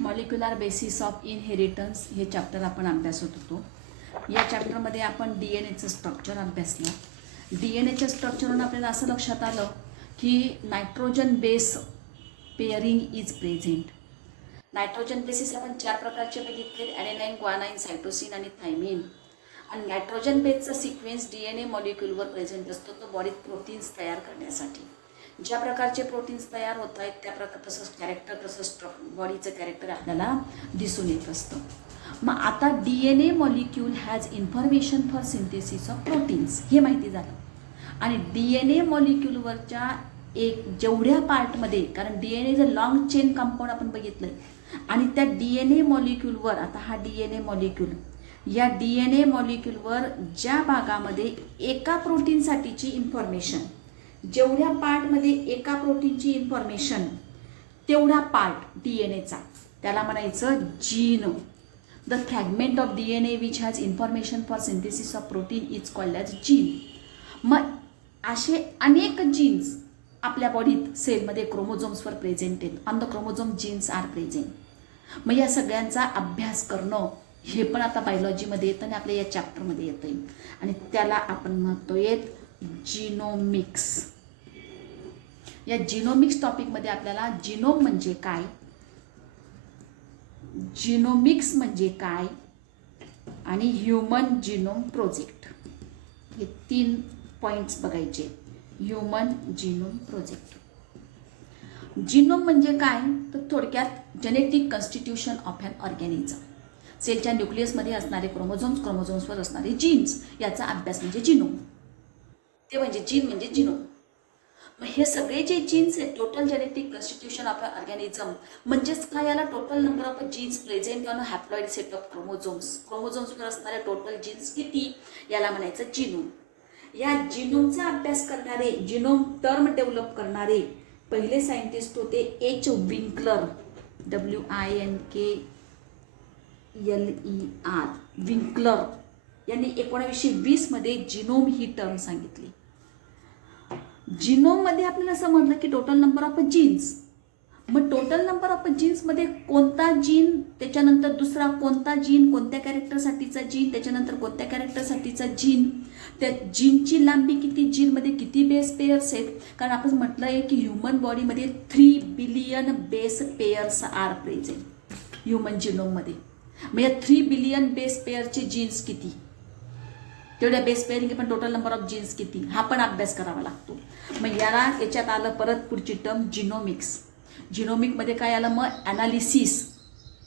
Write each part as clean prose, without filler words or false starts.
Molecular basis of inheritance हे chapter आपण अभ्यासत होतो. या चॅप्टरमध्ये आपण DNA स्ट्रक्चर अभ्यासलं. DNAच्या स्ट्रक्चरवरून आपल्याला असं लक्षात आलं की nitrogen base pairing is present. Nitrogen basis आपण 4 प्रकारचे बघितले: ॲडेनाईन, ग्वानाईन, सायटोसिन आणि थायमिन. आणि नायट्रोजन बेसचा सिक्वेन्स DNA मॉलिक्युलवर प्रेझेंट असतो, तो बॉडीत प्रोटीन्स तयार करण्यासाठी. ज्या प्रकारचे प्रोटीन्स तयार होत आहेत त्या तसंच कॅरेक्टर, तसंच बॉडीचं कॅरेक्टर आपल्याला दिसून येत असतं. मग आता DNA molecule has information for synthesis of proteins हे माहिती झालं. आणि DNA मॉलिक्यूलवरच्या जेवढ्या पार्टमध्ये, कारण DNA is a long chain compound आपण बघितलं, आणि त्या DNA मॉलिक्यूलवर, आता हा DNA मॉलिक्यूल, या DNA मॉलिक्यूलवर ज्या भागामध्ये एका प्रोटीनसाठीची इन्फॉर्मेशन, जेवढ्या पार्टमध्ये एका प्रोटीनची इन्फॉर्मेशन, तेवढा पार्ट DNAचा, त्याला म्हणायचं gene. The fragment of DNA which has information for synthesis of protein is called as gene. मग असे अनेक जीन्स आपल्या बॉडीत, सेलमध्ये, क्रोमोझोम्सवर प्रेझेंट आहेत. On the chromosome genes are present. मग या सगळ्यांचा अभ्यास करणं हे पण आता बायोलॉजीमध्ये येतं आणि आपल्या या चॅप्टरमध्ये येतं, आणि त्याला आपण म्हणतोय जिनोमिक्स. या जिनोमिक्स टॉपिकमध्ये आपल्याला जिनोम म्हणजे काय, जिनोमिक्स म्हणजे काय, आणि ह्युमन जिनोम प्रोजेक्ट, हे 3 पॉईंट्स बघायचे. Human genome project. जिनोम म्हणजे काय, तर थोडक्यात genetic constitution of an organism. सेलच्या न्यूक्लियसमध्ये असणारे क्रोमोझोम्स, क्रोमोझोम्सवर असणारे जीन्स, याचा अभ्यास म्हणजे जिनोम. ते म्हणजे जीन म्हणजे जिनोम. मग हे सगळे जे जीन्स आहेत, total genetic constitution of a organism, म्हणजेच काय, याला total number of genes present on a haploid set of chromosomes. क्रोमोझोम्सवर असणारे टोटल जीन्स किती, याला म्हणायचं जिनोम. या जिनोमचा अभ्यास करणारे, जिनोम टर्म डेव्हलप करणारे पहिले सायंटिस्ट होते H. Winkler, WINKLER, Winkler. यांनी 1920 मध्ये जिनोम ही टर्म सांगितली. जिनोममध्ये आपल्याला समजलं की टोटल नंबर ऑफ जीन्स. मग टोटल नंबर ऑफ जीन्समध्ये कोणता जीन, त्याच्यानंतर दुसरा कोणता जीन, कोणत्या कॅरेक्टरसाठीचा जीन, त्याच्यानंतर कोणत्या कॅरेक्टरसाठीचा जीन, त्या जीनची लांबी किती, जीनमध्ये किती बेस पेअर्स आहेत. कारण आपण म्हटलं आहे की ह्युमन बॉडीमध्ये 3 billion base pairs are present human जिनोममध्ये. मग या 3 बिलियन बेस पेअरचे जीन्स किती, तेवढ्या बेस पेअरिंग पण टोटल नंबर ऑफ जीन्स किती, हा पण अभ्यास करावा लागतो. मग याच्यात आलं परत पुढची टर्म जिनोमिक्स. जिनोमिकमध्ये काय आलं, मग analysis,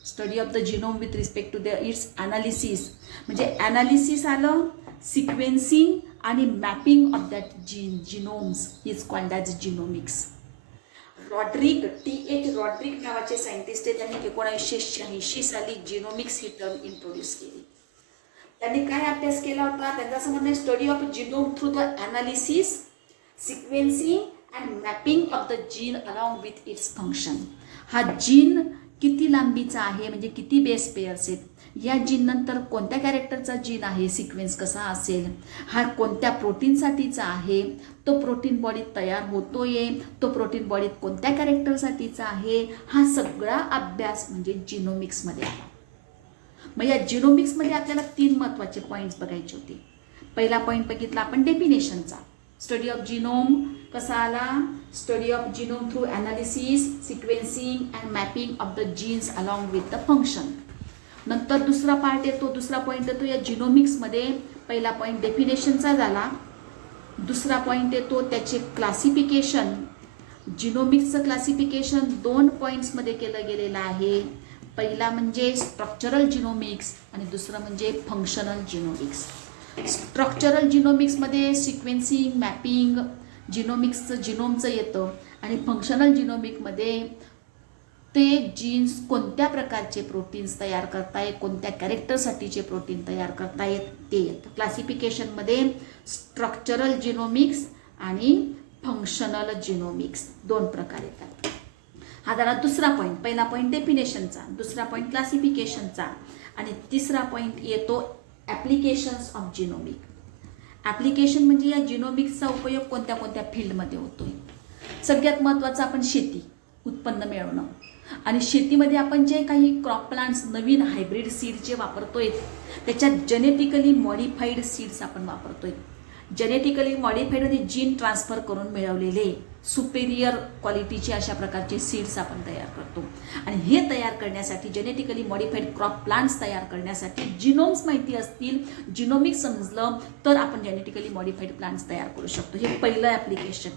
study of the genome with respect to the its analysis. म्हणजे ॲनालिसिस आलं, सिक्वेन्सिंग आणि mapping of that genomes is called as genomics. Roderick, TH Roderick नावाचे सायंटिस्ट आहे, त्यांनी 1986 साली जिनोमिक्स ही टर्म इंट्रोड्यूस केली. त्यांनी काय अभ्यास केला होता, त्यांचं असं म्हणणं, study of genome through the analysis, sequencing and mapping of the gene along with its function. हा जीन किती लांबीचा आहे, म्हणजे किती बेस पेअर्स आहेत, या जीन नंतर कोणत्या कॅरेक्टरचा जीन आहे, सिक्वेन्स कसा असेल, हा कोणत्या प्रोटीनसाठीचा आहे, तो प्रोटीन बॉडीत तयार होतोय, तो प्रोटीन बॉडीत कोणत्या कॅरेक्टरसाठीचा आहे, हा सगळा अभ्यास म्हणजे जिनोमिक्समध्ये आला. मग या जिनोमिक्समध्ये आपल्याला 3 महत्त्वाचे पॉईंट्स बघायचे होते. पहिला पॉईंट बघितला आपण डेफिनेशनचा. स्टडी ऑफ जिनोम कसा आला, study of genome through analysis, sequencing and mapping of the genes along with the function. नंतर दुसरा पार्ट येतो, दुसरा पॉईंट येतो या जिनोमिक्समध्ये. पहिला पॉईंट डेफिनेशनचा झाला, दुसरा पॉईंट येतो त्याचे क्लासिफिकेशन. जिनोमिक्सचं क्लासिफिकेशन 2 पॉईंट्समध्ये केलं गेलेलं आहे. पहिला म्हणजे स्ट्रक्चरल जिनोमिक्स आणि दुसरं म्हणजे फंक्शनल जिनोमिक्स. स्ट्रक्चरल जिनोमिक्समध्ये सिक्वेन्सिंग, मॅपिंग, जिनोमचं येतं, आणि फंक्शनल जिनोमिकमध्ये ते जीन्स कोणत्या प्रकारचे प्रोटीन्स तयार करतायत, कोणत्या कॅरेक्टरसाठीचे प्रोटीन तयार करतायत ते येतं. क्लासिफिकेशनमध्ये स्ट्रक्चरल जिनोमिक्स आणि फंक्शनल जिनोमिक्स 2 प्रकार येतात. हा झाला दुसरा पॉईंट. पहिला पॉईंट डेफिनेशनचा, दुसरा पॉईंट क्लासिफिकेशनचा, आणि तिसरा पॉईंट येतो ॲप्लिकेशन्स ऑफ जिनोमिक. ॲप्लिकेशन म्हणजे या जिनोमिक्सचा उपयोग कोणत्या कोणत्या फील्डमध्ये होतोय. सगळ्यात महत्त्वाचं आपण शेती, उत्पन्न मिळवणं. आणि शेतीमध्ये आपण जे काही क्रॉप प्लांट्स नवीन हायब्रिड सीड जे वापरतोय त्याच्यात जेनेटिकली मॉडिफाईड सीड्स आपण वापरतोय. जेनेटिकली मॉडिफाईड म्हणजे जीन ट्रान्सफर करून मिळवलेले सुपेरियर क्वालिटीचे अशा प्रकारचे सीड्स आपण तयार करतो. आणि हे तयार करण्यासाठी जेनेटिकली मॉडिफाईड क्रॉप प्लांट्स तयार करण्यासाठी जिनोम्स माहिती असतील, जिनोमिक्स समजलं तर आपण जेनेटिकली मॉडिफाईड प्लांट्स तयार करू शकतो. हे पहिलं ॲप्लिकेशन.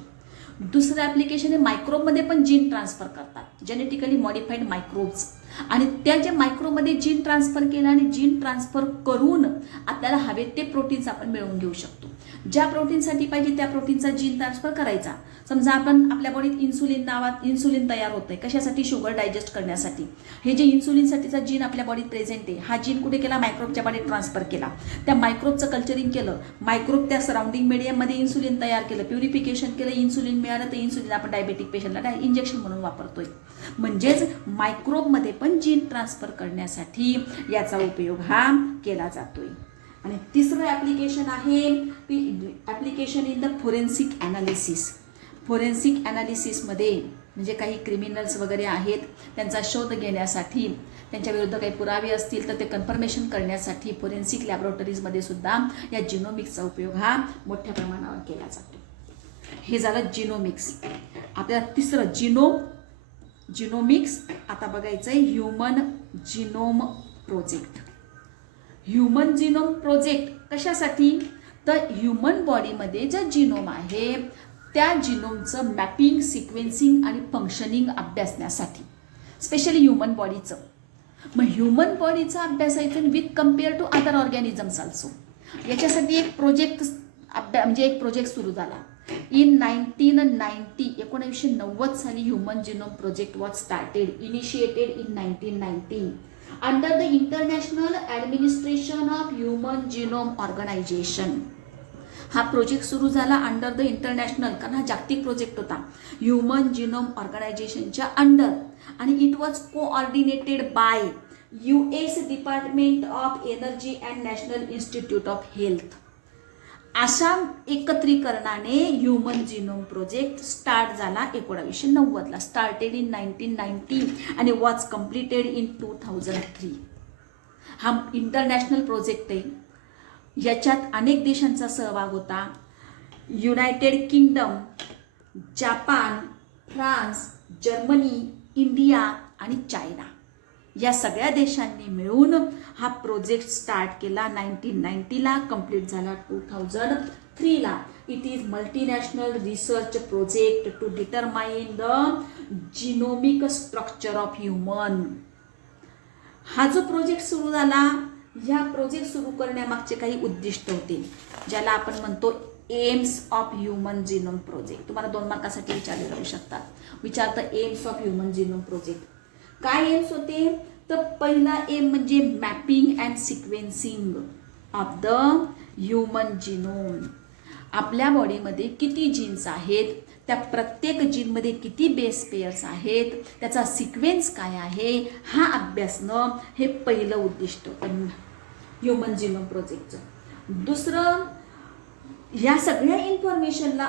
दुसरं ॲप्लिकेशन हे मायक्रोबमध्ये पण जीन ट्रान्सफर करतात, जेनेटिकली मॉडिफाईड मायक्रोब्स. आणि त्या जे मायक्रोमध्ये जीन ट्रान्सफर केलं आणि जीन ट्रान्सफर करून आपल्याला हवे ते प्रोटीन्स आपण मिळवून घेऊ शकतो. ज्या प्रोटीनसाठी पाहिजे त्या प्रोटीनचा जीन ट्रान्सफर करायचा. समजा आपण आपल्या बॉडीत इन्सुलिन तयार होतंय, कशासाठी? शुगर डायजेस्ट करण्यासाठी. हे जे इन्सुलिनसाठीचा जीन आपल्या बॉडीत प्रेझेंट आहे, हा जीन कुठे केला? मायक्रोबच्या बॉडीत ट्रान्सफर केला. त्या मायक्रोबचं कल्चरिंग केलं, मायक्रोब त्या सराउंडिंग मीडियममध्ये इन्सुलिन तयार केलं, प्युरिफिकेशन केलं, इन्सुलिन मिळालं तर इन्सुलिन आपण डायबेटिक पेशंटला इंजेक्शन म्हणून वापरतोय. म्हणजेच मायक्रोबमध्ये पण जीन ट्रान्सफर करण्यासाठी याचा उपयोग हा केला जातोय. आणि तिसरं ॲप्लिकेशन आहे application in the forensic analysis. Forensic ॲनालिसिसमध्ये म्हणजे काही क्रिमिनल्स वगैरे आहेत त्यांचा शोध घेण्यासाठी, त्यांच्या विरुद्ध काही पुरावे असतील तर ते कन्फर्मेशन करण्यासाठी फोरेन्सिक लॅबोरेटरीजमध्ये सुद्धा या जिनोमिक्सचा उपयोग हा मोठ्या प्रमाणावर केला जातो. हे झालं जिनोमिक्स. आपल्याला तिसरं जिनोमिक्स आता बघायचं आहे human genome project. Human genome project कशासाठी? तर ह्युमन बॉडीमध्ये जे जिनोम आहे त्या जिनोमचं मॅपिंग, सिक्वेन्सिंग आणि फंक्शनिंग अभ्यासण्यासाठी, स्पेशली ह्युमन बॉडीचं. मग ह्युमन बॉडीचा अभ्यासायचं with compare to other organisms also. याच्यासाठी एक प्रोजेक्ट सुरू झाला. इन 1990 साली human genome project was initiated in 1990 under the international administration of human genome organisation. हा प्रोजेक्ट सुरू झाला अंडर द इंटरनॅशनल, कारण हा जागतिक प्रोजेक्ट होता, ह्युमन जिनोम ऑर्गनायझेशनच्या अंडर. आणि it was coordinated by US department of energy and national institute of health. अशा एकत्रीकरणाने ह्युमन जिनोम प्रोजेक्ट स्टार्ट झाला 1990ला. स्टार्टेड इन 1990 आणि वॉज कम्प्लिटेड इन 2003. हा इंटरनॅशनल प्रोजेक्ट आहे. याच्यात अनेक देशांचा सहभाग होता. United kingdom, Japan, France, Germany, India आणि चायना या सगळ्या देशांनी मिळून हा प्रोजेक्ट स्टार्ट केला. 1990ला कंप्लीट झाला 2003ला. It is multinational research project to determine the genomic structure of human. हा जो प्रोजेक्ट सुरू झाला, ह्या प्रोजेक्ट सुरू करण्यामागचे काही उद्दिष्ट होते ज्याला आपण म्हणतो aims of human genome project. तुम्हाला 2 मार्कासाठी विचारले जाऊ शकतात. विचारतं aims of human genome project. काय एम्स होते? तर पहिला एम म्हणजे mapping and sequencing of the human genome. आपल्या बॉडीमध्ये किती जीन्स आहेत, त्या प्रत्येक जीनमध्ये किती बेस पेअर्स आहेत, त्याचा सिक्वेन्स काय आहे, हा अभ्यासणं हे पहिलं उद्दिष्ट होतं ह्युमन जिनोम प्रोजेक्टचं. दुसरं, ह्या सगळ्या इन्फॉर्मेशनला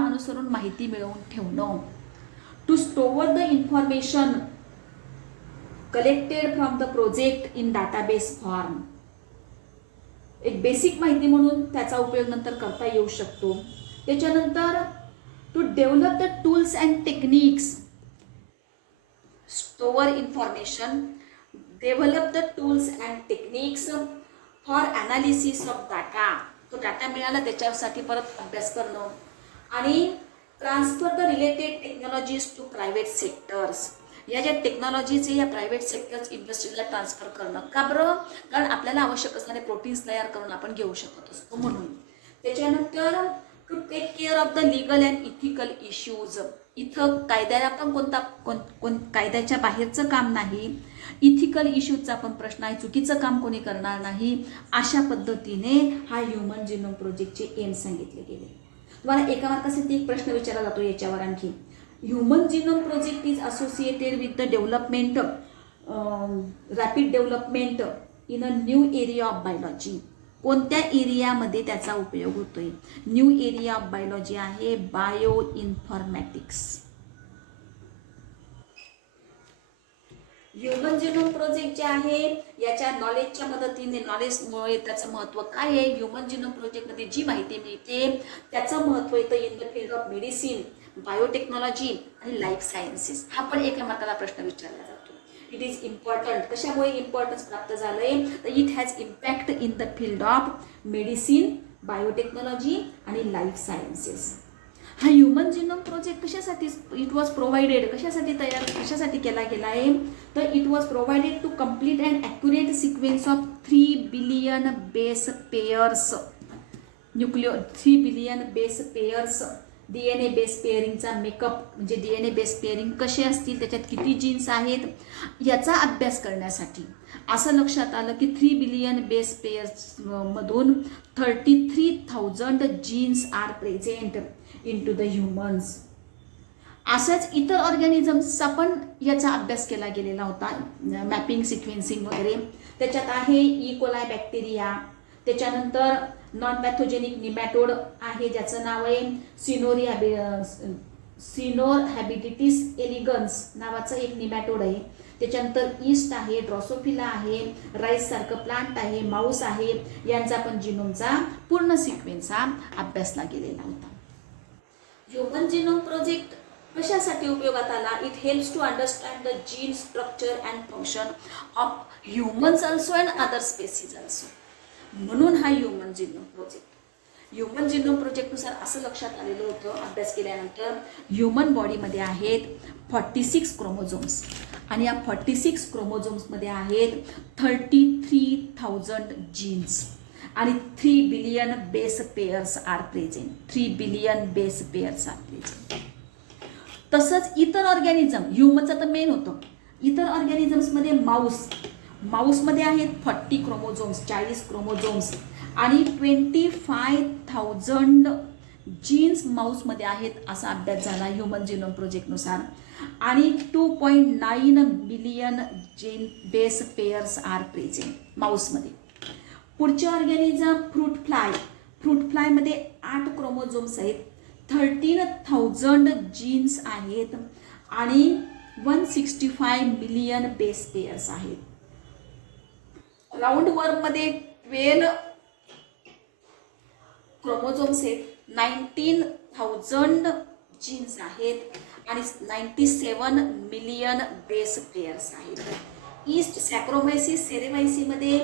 अनुसरून माहिती मिळवून ठेवणं. To store the information collected from the project in database form. एक बेसिक माहिती म्हणून त्याचा उपयोग नंतर करता येऊ शकतो. त्याच्यानंतर to develop the tools and techniques. Store information, develop the tools and techniques for analysis of data. तो डाटा मिळाला त्याच्यासाठी परत अभ्यास करणं. आणि transfer the related technologies to private sectors. या ज्या टेक्नॉलॉजीचे या प्रायव्हेट सेक्टर्स इंडस्ट्रीला ट्रान्सफर करणं. का बरं? कारण आपल्याला आवश्यक असणारे प्रोटीन्स तयार करून आपण घेऊ शकत असतो म्हणून. त्याच्यानंतर to take care of the legal and ethical issues. इथं कायद्याला पण कायद्याच्या बाहेरचं काम नाही, इथिकल इश्यूजचा पण प्रश्न आहे, चुकीचं काम कोणी करणार नाही. अशा पद्धतीने हा ह्युमन जिनोम प्रोजेक्टचे एम सांगितले गेले. तुम्हाला एका मार्कासाठी एक प्रश्न विचारला जातो याच्यावर आणखी. Human genome project is associated with the development, rapid development in a new area of biology. कोणत्या एरियामध्ये त्याचा उपयोग होतोय? न्यू एरिया ऑफ बायोलॉजी आहे bio informatics. Human genome project जे आहे याच्या नॉलेजच्या मदतीने, नॉलेजमुळे त्याचं महत्त्व काय आहे, ह्युमन जिनोम प्रोजेक्टमध्ये जी माहिती मिळते त्याचं महत्त्व येतं in the field of medicine, biotechnology आणि लाईफ सायन्सेस. हा पण एका मार्काला प्रश्न विचारला जातो. It is important. कशामुळे इम्पॉर्टन्स प्राप्त झालंय तर it has impact in the field of medicine, biotechnology आणि लाईफ सायन्सेस. हा ह्युमन जिनोम प्रोजेक्ट कशासाठी इट वॉज प्रोव्हाइडेड, कशासाठी केला गेला आहे तर it was provided to complete and accurate sequence of 3 billion base pairs, 3 billion base pairs, DNA base पेअरिंगचा makeup म्हणजे DNA base pairing कसे असतील, त्याच्यात किती जीन्स आहेत याचा अभ्यास करण्यासाठी असं लक्षात आलं की 3 बिलियन बेस पेयर्स मधून 33,000 genes are present in to the humans. असंच इतर ऑर्गॅनिझम्सचा पण याचा अभ्यास केला गेलेला होता, मॅपिंग, सिक्वेन्सिंग वगैरे. त्याच्यात आहे इकोलाय बॅक्टेरिया, त्याच्यानंतर नॉन पॅथोजेनिक निमॅटोड आहे ज्याचं नाव आहे सिनोर हॅबिटिटिस एलिगन्स नावाचं एक निमॅटोड आहे. त्याच्यानंतर ईस्ट आहे, ड्रॉसोफिला आहे, राईस सारखं प्लांट आहे, माऊस आहे. यांचा पण जिनोमचा पूर्ण सिक्वेन्स हा अभ्यासला गेलेला होता. ह्युमन जिनोम प्रोजेक्ट कशासाठी उपयोगात आला? It helps to understand the gene structure and function of humans also and other species also. म्हणून हा human genome project. Human genome प्रोजेक्टनुसार असं लक्षात आलेलं होतं अभ्यास केल्यानंतर, ह्युमन बॉडीमध्ये आहेत 46 क्रोमोझोम्स आणि या 46 क्रोमोझोम्समध्ये आहेत 33,000 जीन्स आणि 3 billion base pairs are present. 3 billion base pairs are present. तसंच इतर ऑर्गॅनिझम, ह्युमनचं तर मेन होतं, इतर ऑर्गॅनिझम्समध्ये माऊसमध्ये आहेत 40 क्रोमोझोम्स, 40 क्रोमोझोम्स आणि 25,000 जीन्स माऊसमध्ये आहेत असा अभ्यास झाला ह्युमन जिनोम प्रोजेक्टनुसार. आणि 2.9 billion gene base pairs are present माऊसमध्ये. पुढचे ऑर्गॅनिझम फ्रूट फ्लायमध्ये 8 क्रोमोझोम्स आहेत, 13,000 जीन्स आहेत आणि 165 मिलियन बेस पेयर्स आहेत. राऊंड वर्ममध्ये 12 क्रोमोझोम्स आहेत, 19,000 जीन्स आहेत आणि 97 मिलियन बेस पेयर्स आहेत. ईस्ट सॅक्रोमायसिस सेरेमायसीमध्ये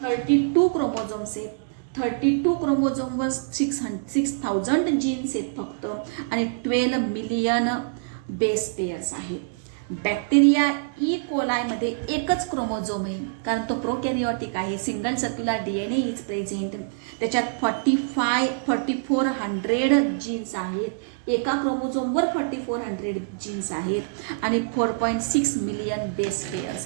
32 क्रोमोझोम्स आहेत, 32 क्रोमोझोमवर 6,000 जीन्स आहेत फक्त आणि 12 मिलियन बेस पेयर्स आहेत. बॅक्टेरिया ई कोलायमध्ये एकच क्रोमोझोम आहे कारण तो प्रोकॅरियोटिक आहे, single circular DNA is present. त्याच्यात 4,400 जीन्स आहेत, एका क्रोमोझोमवर 4,400 जीन्स आहेत आणि 4.6 मिलियन बेस पेयर्स